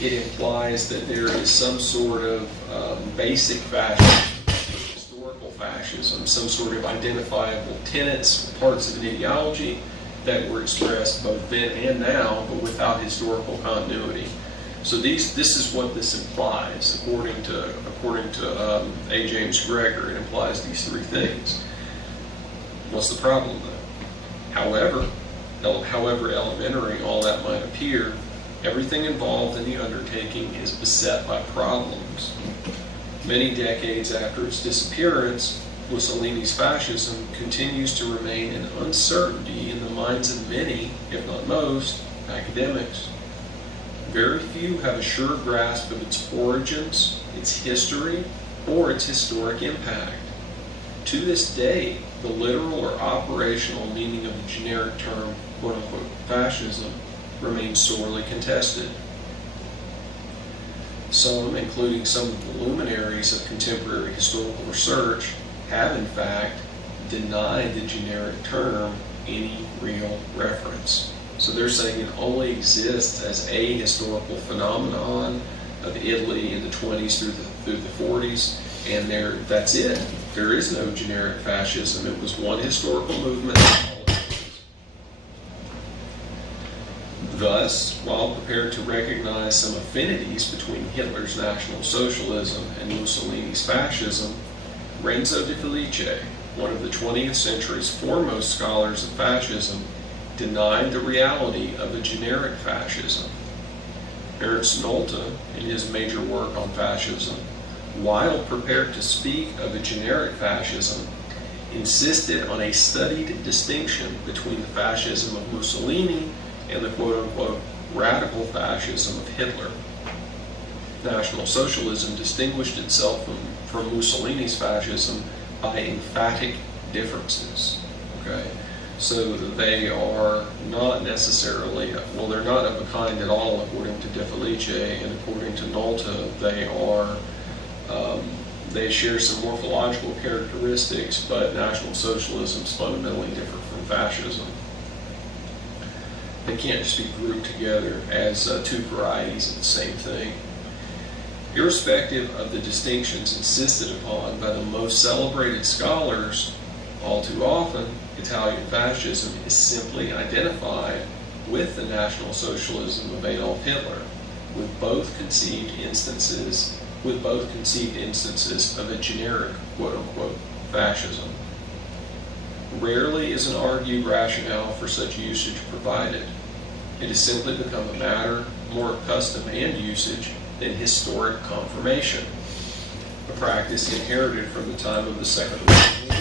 it implies that there is some sort of basic fascism, historical fascism, some sort of identifiable tenets, parts of an ideology that were expressed both then and now, but without historical continuity. So this is what this implies, according to A. James Greger. It implies these three things. What's the problem though? However elementary all that might appear, everything involved in the undertaking is beset by problems. Many decades after its disappearance, Mussolini's fascism continues to remain an uncertainty in the minds of many, if not most, academics. Very few have a sure grasp of its origins, its history, or its historic impact. To this day, the literal or operational meaning of the generic term, quote-unquote, fascism, remains sorely contested. Some, including some of the luminaries of contemporary historical research, have in fact denied the generic term any real reference. So they're saying it only exists as a historical phenomenon of Italy in the 20s through the 40s, and that's it. There is no generic fascism. It was one historical movement. Thus, while prepared to recognize some affinities between Hitler's National Socialism and Mussolini's fascism, Renzo de Felice, one of the 20th century's foremost scholars of fascism, denied the reality of a generic fascism. Ernst Nolte, in his major work on fascism, while prepared to speak of a generic fascism, insisted on a studied distinction between the fascism of Mussolini and the quote-unquote radical fascism of Hitler. National Socialism distinguished itself from Mussolini's fascism by emphatic differences. Okay? So they are not necessarily, well, they're not of a kind at all according to De Felice, and according to Nolte, they share some morphological characteristics, but National Socialism is fundamentally different from fascism. They can't just be grouped together as two varieties of the same thing. Irrespective of the distinctions insisted upon by the most celebrated scholars, all too often, Italian fascism is simply identified with the National Socialism of Adolf Hitler, with both conceived instances of a generic quote-unquote fascism. Rarely is an argued rationale for such usage provided. It has simply become a matter more of custom and usage than historic confirmation, a practice inherited from the time of the Second World War.